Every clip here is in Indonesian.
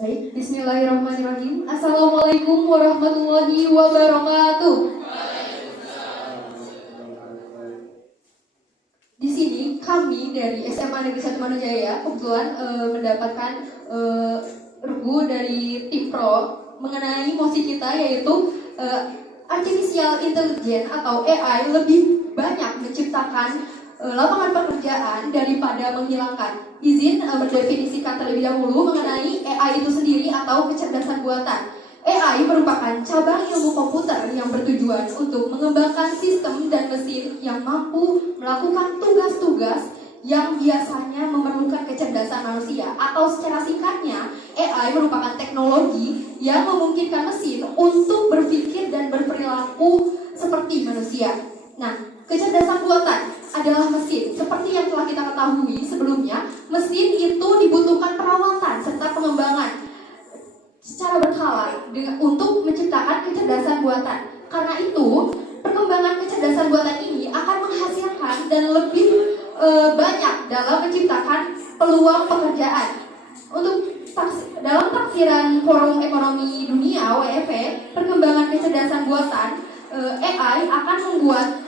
Baik, bismillahirrahmanirrahim. Assalamualaikum warahmatullahi wabarakatuh. Di sini kami dari SMA Negeri 1 Manujaya kebetulan mendapatkan regu dari tim pro mengenai mosi kita, yaitu artificial intelligence atau AI lebih banyak menciptakan lapangan pekerjaan daripada menghilangkan. Izin mendefinisikan terlebih dahulu mengenai AI itu sendiri atau kecerdasan buatan. AI merupakan cabang ilmu komputer yang bertujuan untuk mengembangkan sistem dan mesin yang mampu melakukan tugas-tugas yang biasanya memerlukan kecerdasan manusia, atau secara singkatnya, AI merupakan teknologi yang memungkinkan mesin untuk berpikir dan berperilaku seperti manusia. Nah, kecerdasan buatan adalah mesin. Seperti yang telah kita ketahui sebelumnya, mesin itu dibutuhkan perawatan serta pengembangan secara berkala untuk menciptakan kecerdasan buatan. Karena itu, perkembangan kecerdasan buatan ini akan menghasilkan dan lebih banyak dalam menciptakan peluang pekerjaan. Dalam taksiran Forum Ekonomi Dunia (WEF), perkembangan kecerdasan buatan AI akan membuat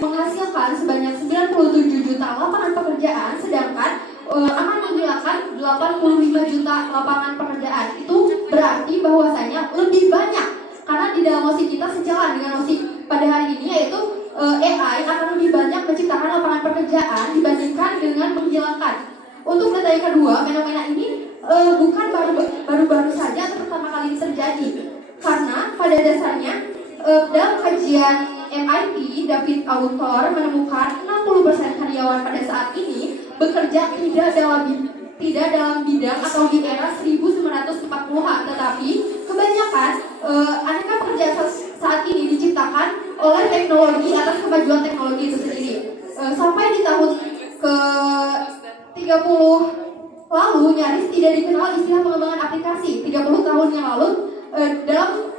menghasilkan sebanyak 97 juta lapangan pekerjaan, sedangkan akan menghilangkan 85 juta lapangan pekerjaan. Itu berarti bahwasanya lebih banyak, karena di dalam mosi kita sejalan dengan mosi pada hari ini, yaitu AI akan lebih banyak menciptakan lapangan pekerjaan dibandingkan dengan menghilangkan. Untuk data yang kedua, fenomena ini bukan baru-baru saja atau pertama kali terjadi, karena pada dasarnya dalam kajian MIT, David Autor menemukan 60% karyawan pada saat ini bekerja tidak dalam bidang atau di era 1940-an, tetapi kebanyakan aneka pekerjaan saat ini diciptakan oleh teknologi atas kemajuan teknologi itu sendiri. Sampai di tahun ke-30 lalu nyaris tidak dikenal istilah pengembangan aplikasi. 30 tahun yang lalu dalam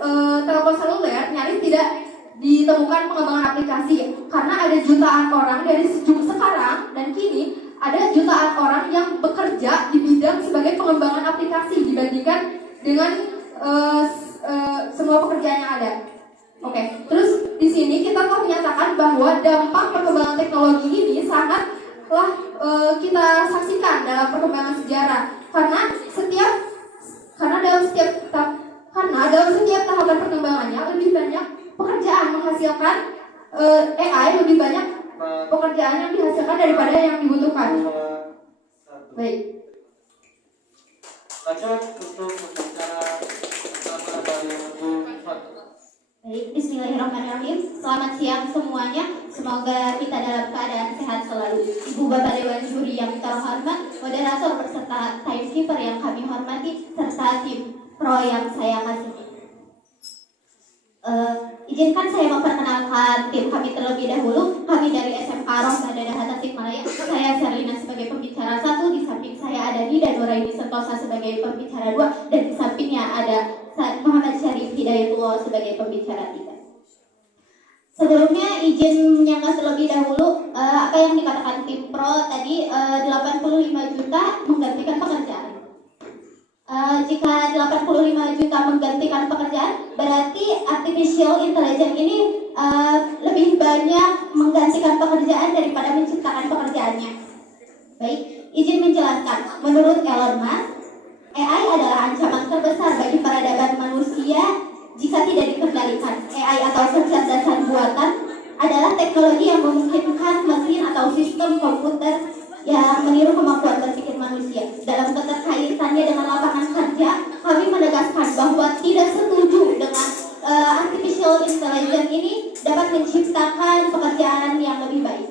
telepon seluler nyaris tidak ditemukan pengembangan aplikasi, karena ada jutaan orang dari sekarang dan kini ada jutaan orang yang bekerja di bidang sebagai pengembangan aplikasi dibandingkan dengan semua pekerjaan yang ada. Oke, terus di sini kita telah menyatakan bahwa dampak perkembangan teknologi ini sangatlah kita saksikan dalam perkembangan sejarah, karena dalam setiap tahapan perkembangannya lebih banyak pekerjaan menghasilkan AI, lebih banyak pekerjaan yang dihasilkan daripada yang dibutuhkan. Baik. Lanjut untuk pembicara pertama dari Ibu Fat. Baik, bismillahirrahmanirrahim. Selamat siang semuanya. Semoga kita dalam keadaan sehat selalu. Ibu Bapak Dewan Juri yang terhormat, moderator beserta timekeeper yang kami hormati, serta tim pro yang saya kasihi. Izinkan saya memperkenalkan tim kami terlebih dahulu. Kami dari SMK Rohbah Dadah Tasikmalaya. Saya Sherlina sebagai pembicara 1, di samping saya ada Nida Nuraini Sentosa sebagai pembicara 2, dan di sampingnya ada Muhammad Syarif Hidayatullah sebagai pembicara 3. Sebelumnya izin menyangka terlebih dahulu apa yang dikatakan tim pro tadi, 85 juta menggantikan pekerjaan. Jika 85 juta menggantikan pekerjaan, berarti artificial intelligence ini lebih banyak menggantikan pekerjaan daripada menciptakan pekerjaannya. Baik, izin menjelaskan. Menurut Elon Musk, AI adalah ancaman terbesar bagi peradaban manusia jika tidak dikendalikan. AI atau kecerdasan buatan adalah teknologi yang memungkinkan mesin atau sistem komputer yang meniru kemampuan berpikir manusia. Dalam keterkaitannya dengan lapangan kerja, kami menegaskan bahwa tidak setuju dengan artificial intelligence ini dapat menciptakan pekerjaan yang lebih baik.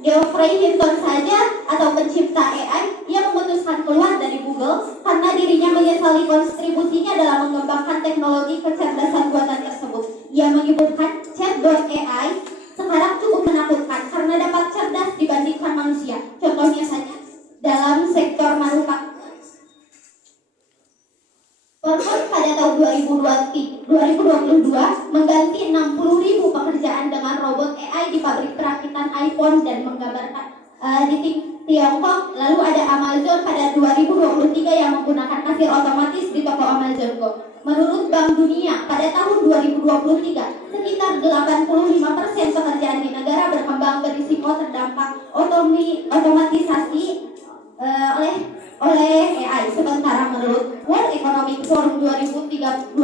Geoffrey Hinton saja, atau pencipta AI, yang memutuskan keluar dari Google karena dirinya menyesali kontribusinya dalam mengembangkan teknologi kecerdasan buatan tersebut. Ia menyebutkan chat.ai sekarang cukup menakutkan karena dapat cerdas dibandingkan manusia. Contohnya saja dalam sektor manufaktur. Forbes pada tahun 2022 mengganti 60.000 pekerjaan dengan robot AI di pabrik perakitan iPhone dan menggambarkan di Tiongkok. Lalu ada Amazon pada 2023 yang menggunakan kasir otomatis di toko Amazon Go. Menurut Bank Dunia, pada tahun 2023, sekitar 85% pekerjaan di negara berkembang berisiko terdampak otomatisasi oleh AI. Sementara menurut World Economic Forum 2023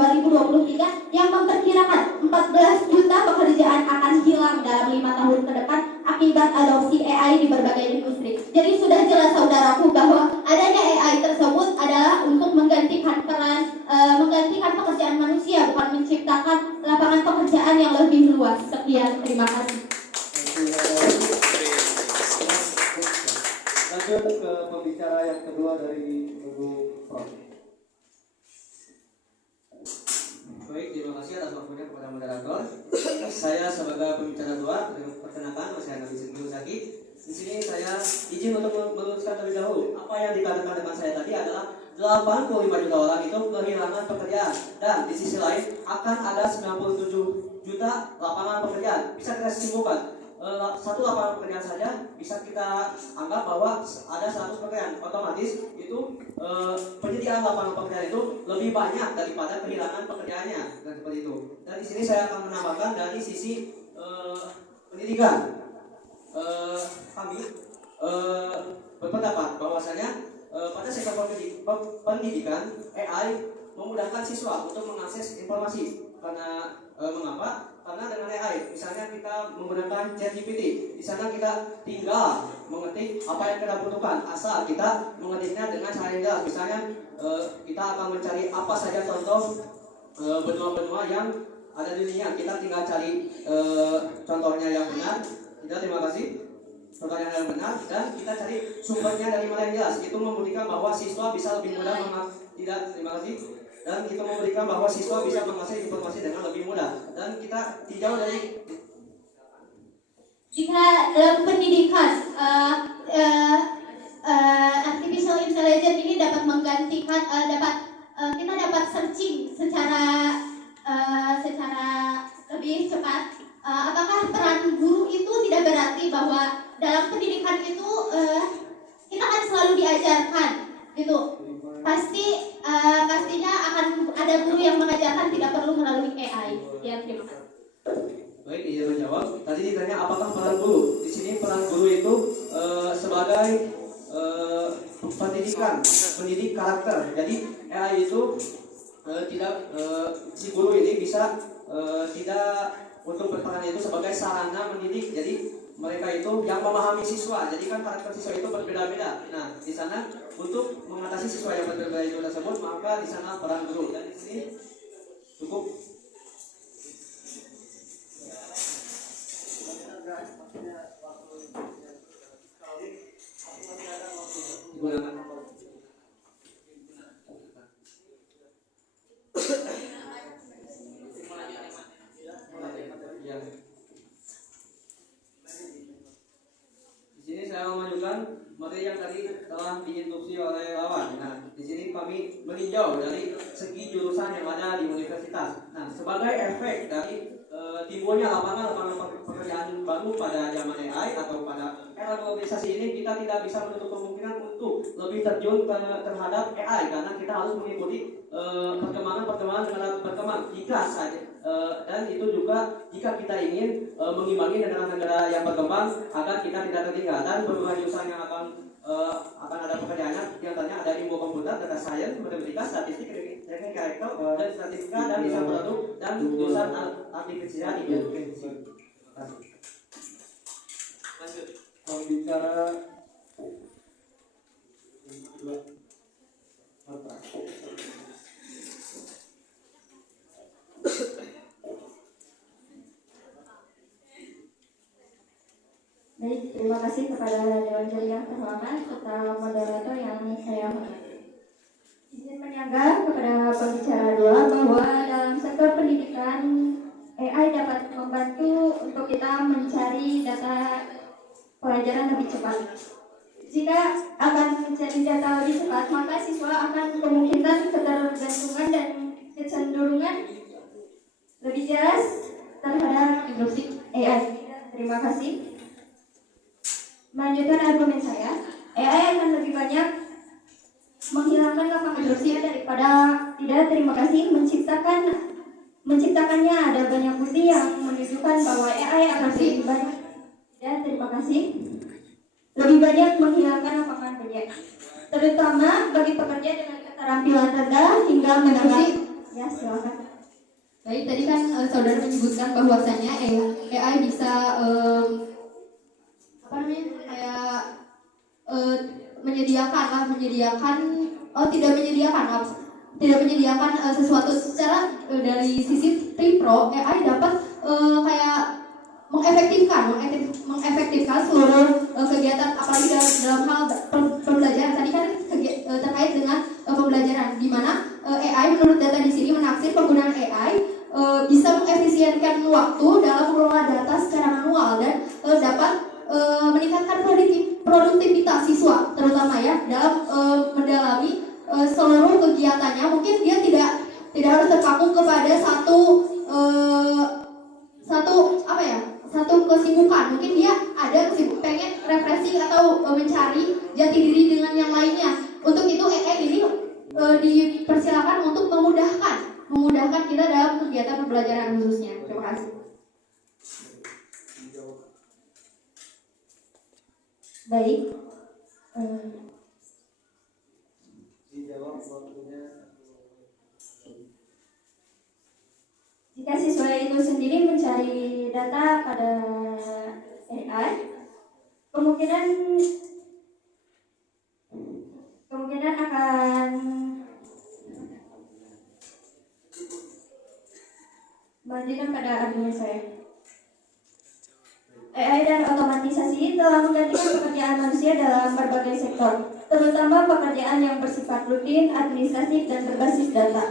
yang memperkirakan 14 juta pekerjaan akan hilang dalam 5 tahun ke depan akibat adopsi AI di berbagai industri. Jadi sudah jelas saudaraku bahwa adanya AI tersebut adalah untuk menggantikan pekerjaan manusia, bukan menciptakan lapangan pekerjaan yang lebih luas. Sekian, terima kasih. Lanjut ke pembicara yang kedua dari Ibu Prof. Baik, terima kasih atas waktunya kepada moderator. Saya sebagai pembicara kedua, perkenalkan saya Nabi Singgung Zaki. Di sini saya izin untuk meluruskan terlebih dahulu. Apa yang dikatakan dengan saya tadi adalah 85 juta orang itu kehilangan pekerjaan, dan di sisi lain akan ada 97 juta lapangan pekerjaan. Bisa kita simpulkan, satu lapangan pekerjaan saja bisa kita anggap bahwa ada 100 pekerjaan. Otomatis itu penyediaan lapangan pekerjaan itu lebih banyak daripada kehilangan pekerjaannya, dan seperti itu. Dan di sini saya akan menambahkan dari sisi pendidikan. Kami berpendapat bahwasanya pada sektor pendidikan AI memudahkan siswa untuk mengakses informasi. Karena mengapa? Karena dengan AI, misalnya kita menggunakan ChatGPT, di sana kita tinggal mengetik apa yang kita butuhkan, asal kita mengetiknya dengan cara yang jelas. Misalnya kita akan mencari apa saja contoh benua-benua yang ada di dunia, kita tinggal cari contohnya yang benar. Terima kasih. Contohnya yang benar, dan kita cari sumbernya dari mana yang jelas. Itu membuktikan bahwa siswa bisa lebih mudah terima kasih. Dan itu memberikan bahwa siswa bisa mengakses informasi dengan lebih mudah, dan kita tidak dari jika dalam pendidikan artificial intelligence ini dapat menggantikan kita dapat searching secara lebih cepat. Apakah peran guru itu tidak berarti bahwa dalam pendidikan itu kita akan selalu diajarkan gitu? Pastinya akan ada guru yang mengajarkan, tidak perlu melalui AI. Ya, terima kasih. Baik, izin menjawab. Tadi ditanya apakah peran guru. Di sini peran guru itu sebagai pendidik karakter. Jadi AI itu si guru ini bisa tidak untuk berperan itu sebagai sarana mendidik. Jadi mereka itu yang memahami siswa. Jadi kan karakter siswa itu berbeda-beda. Nah, di sana untuk mengatasi siswa yang berbeda itu tersebut, maka di sana peran guru. Dan di sini cukup. Digunakan. Di sini saya memajukan materi yang tadi telah diinstruksi oleh lawan. Nah, di sini kami meninjau dari segi jurusan yang ada di universitas. Nah, sebagai efek dari timbulnya lapangan pekerjaan baru pada zaman AI atau pada era globalisasi ini, kita tidak bisa menutup kemungkinan untuk lebih terjun terhadap AI, karena kita harus mengikuti perkembangan dengan berkembang jika saja dan itu juga jika kita ingin mengimbangi negara-negara yang berkembang agar kita tidak tertinggal. Dan berbagai jurusan yang akan ada pekerjaannya, yang tanya ada ilmu komputer, data science, matematika, statistik, teknik karakter, dan statistika, dan desain produk, dan jurusan artificial intelligence. Lanjut. Pembicara Baik, terima kasih kepada Dewan Juri yang terhormat serta moderator yang saya hormati. Izin menyanggah kepada pembicara dua bahwa dalam sektor pendidikan AI dapat membantu untuk kita mencari data pelajaran lebih cepat. Jika akan mencari data lebih cepat, maka siswa akan kemungkinan ketergantungan dan kecenderungan lebih jelas terhadap industri AI. Terima kasih. Melanjutkan argumen saya, AI akan lebih banyak menghilangkan menghilangkan lapangan kerja daripada tidak terima kasih menciptakannya. Ada banyak bukti yang menunjukkan bahwa AI akan lebih banyak tidak terima kasih lebih banyak menghilangkan lapangan kerja, terutama bagi pekerja dengan keterampilan rendah hingga menengah. Ya, silakan. Baik, tadi kan saudara menyebutkan bahwasanya AI bisa tidak menyediakan sesuatu secara dari sisi Tripro. AI dapat mengefektifkan seluruh kegiatan, apalagi dalam hal pembelajaran. Tadi kan terkait dengan pembelajaran, di mana AI menurut data di sini menaksir penggunaan AI bisa mengefisienkan waktu dalam mengelola data secara manual dan dapat meningkatkan produktivitas siswa, terutama ya dalam mendalami seluruh kegiatannya. Mungkin dia tidak harus terpaku kepada satu kesibukan. Mungkin dia ada pengen refreshing atau mencari jati diri dengan yang lainnya. Untuk itu AI ini dipersilakan untuk memudahkan kita dalam kegiatan pembelajaran khususnya. Terima kasih. Baik. Dijawab waktunya. Jika siswa itu sendiri mencari data pada AI, kemungkinan akan melanjutkan pada argumen saya. AI dan otomatisasi telah menggantikan pekerjaan manusia dalam berbagai sektor, terutama pekerjaan yang bersifat rutin, administratif, dan berbasis data.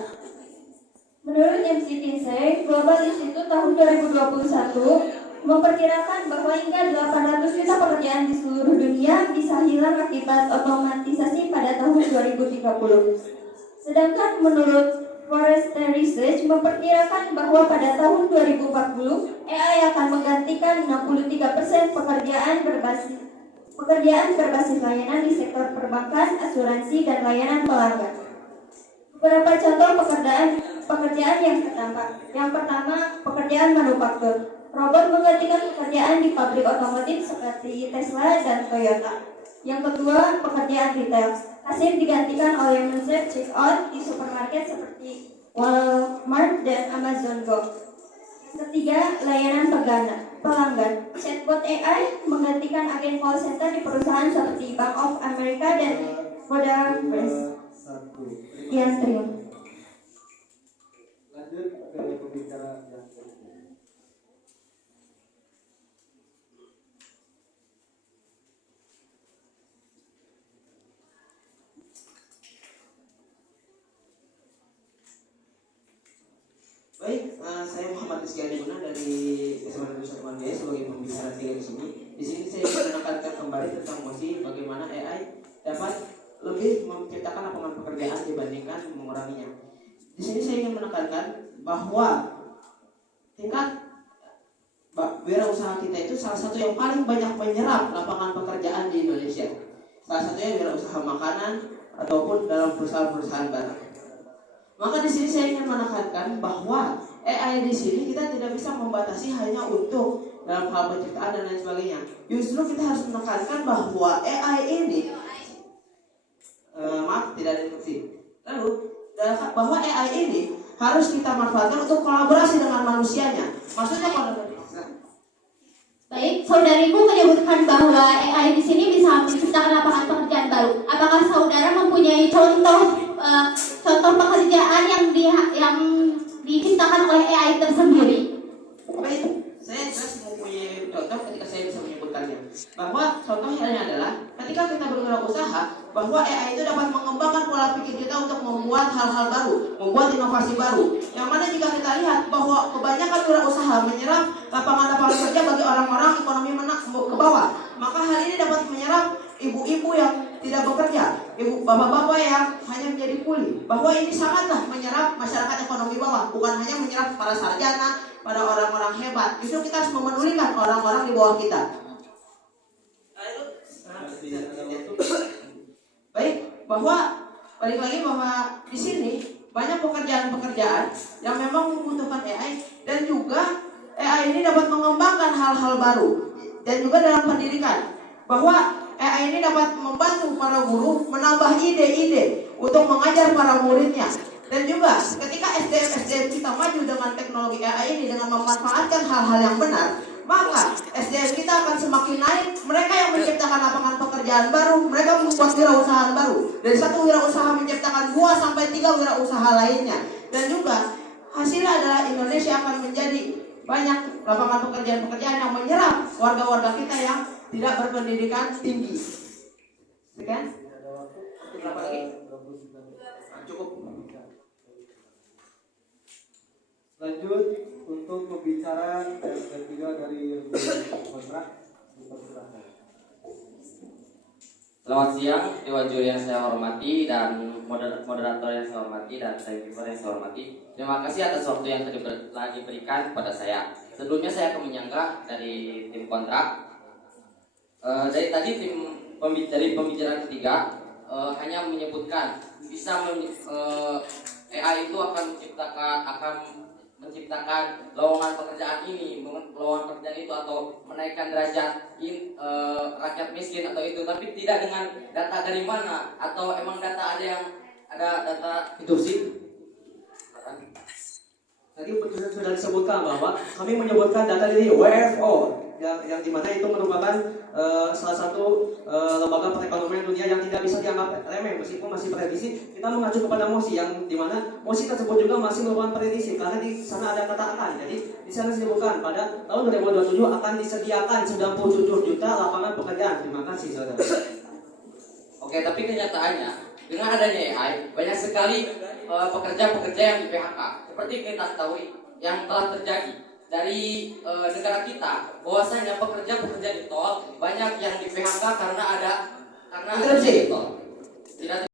Menurut McKinsey, Global Institute tahun 2021 memperkirakan bahwa hingga 800 juta pekerjaan di seluruh dunia bisa hilang akibat otomatisasi pada tahun 2030. Sedangkan menurut Forrester Research memperkirakan bahwa pada tahun 2040 AI akan menggantikan 63% pekerjaan berbasis layanan di sektor perbankan, asuransi, dan layanan pelanggan. Beberapa contoh pekerjaan yang terdampak. Yang pertama, pekerjaan manufaktur. Robot menggantikan pekerjaan di pabrik otomotif seperti Tesla dan Toyota. Yang kedua, pekerjaan retail. Kasir digantikan oleh men-self checkout di supermarket seperti Walmart dan Amazon Go. Yang ketiga, layanan pelanggan. Chatbot AI menggantikan agen call center di perusahaan seperti Bank of America dan Vodafone. Sekian, terima. Lanjut ke pembicara yang Baik, saya Muhammad Rizky Adeguna dari SMA Negeri 1 Mandaya sebagai pembicara 3 di sini. Di sini saya ingin menekankan kembali tentang bagaimana AI dapat lebih menciptakan lapangan pekerjaan dibandingkan menguranginya. Di sini saya ingin menekankan bahwa tingkat wirausaha kita itu salah satu yang paling banyak menyerap lapangan pekerjaan di Indonesia. Salah satunya wirausaha makanan ataupun dalam perusahaan-perusahaan barang. Maka di sini saya ingin menekankan bahwa AI di sini kita tidak bisa membatasi hanya untuk dalam hal penciptaan dan lain sebagainya. Justru kita harus menekankan bahwa AI ini tidak ada interupsi. Lalu bahwa AI ini harus kita manfaatkan untuk kolaborasi dengan manusianya. Maksudnya kolaborasi. Baik, saudariku menyebutkan bahwa AI di sini bisa menciptakan lapangan pekerjaan baru. Apakah saudara mempunyai contoh pekerjaan yang diciptakan oleh AI tersendiri? Baik, saya mempunyai contoh ketika saya bisa menyebutkannya. Bahwa contohnya adalah ketika kita berwirausaha, bahwa AI itu dapat mengembangkan pola pikir kita untuk membuat hal-hal baru, membuat inovasi baru. Yang mana jika kita lihat bahwa kebanyakan wirausaha menyerap lapangan-lapangan kerja bagi orang-orang ekonomi ke bawah, maka hal ini dapat menyerap ibu-ibu yang tidak bekerja, bapak-bapak yang hanya menjadi kuli. Bahwa ini sangatlah menyerap masyarakat ekonomi bawah, bukan hanya menyerap para sarjana, pada orang-orang hebat. Justru kita harus memedulikan orang-orang di bawah kita. Baik, bahwa balik lagi bahwa di sini banyak pekerjaan-pekerjaan yang memang membutuhkan AI, dan juga AI ini dapat mengembangkan hal-hal baru, dan juga dalam pendidikan bahwa AI ini dapat membantu para guru menambah ide-ide untuk mengajar para muridnya. Dan juga ketika SDM kita maju dengan teknologi AI ini dengan memanfaatkan hal-hal yang benar, maka SDM kita akan semakin naik. Mereka yang menciptakan lapangan pekerjaan baru, mereka membuat wirausaha baru. Dari satu wirausaha menciptakan 2 sampai 3 wirausaha lainnya. Dan juga hasilnya adalah Indonesia akan menjadi banyak lapangan pekerjaan-pekerjaan yang menyerap warga-warga kita yang tidak berpendidikan tinggi. Sekian. Berapa lagi? Cukup. Lanjut untuk pembicara ketiga dari kontrak, dipersilakan. Selamat siang, Dewan Juri yang saya hormati dan moderator yang saya hormati dan reviewer yang saya hormati. Terima kasih atas waktu yang telah diberikan kepada saya. Sebelumnya saya akan menyanggah dari tim kontrak. Dari tadi dari pembicaraan ketiga hanya menyebutkan bisa AI itu akan menciptakan lowongan pekerjaan ini, lowongan pekerjaan itu, atau menaikkan derajat rakyat miskin atau itu, tapi tidak dengan data dari mana, atau emang data ada data Itu sih. Tadi sudah disebutkan bahwa kami menyebutkan data dari WFO yang dimana itu merupakan salah satu lembaga perekonomian dunia yang tidak bisa dianggap remeh meskipun masih prediksi. Kita mengacu kepada MOSI yang dimana MOSI tersebut juga masih merupakan prediksi karena di sana ada kata akan. Jadi di sana disebutkan pada tahun 2027 akan disediakan 97 juta lapangan pekerjaan. Terima kasih saudara. Oke, tapi kenyataannya dengan adanya AI banyak sekali pekerja-pekerja yang di PHK. Seperti kita ketahui yang telah terjadi dari negara kita, bahwasanya pekerja-pekerja di tol banyak yang di PHK karena ada di tol. Tidak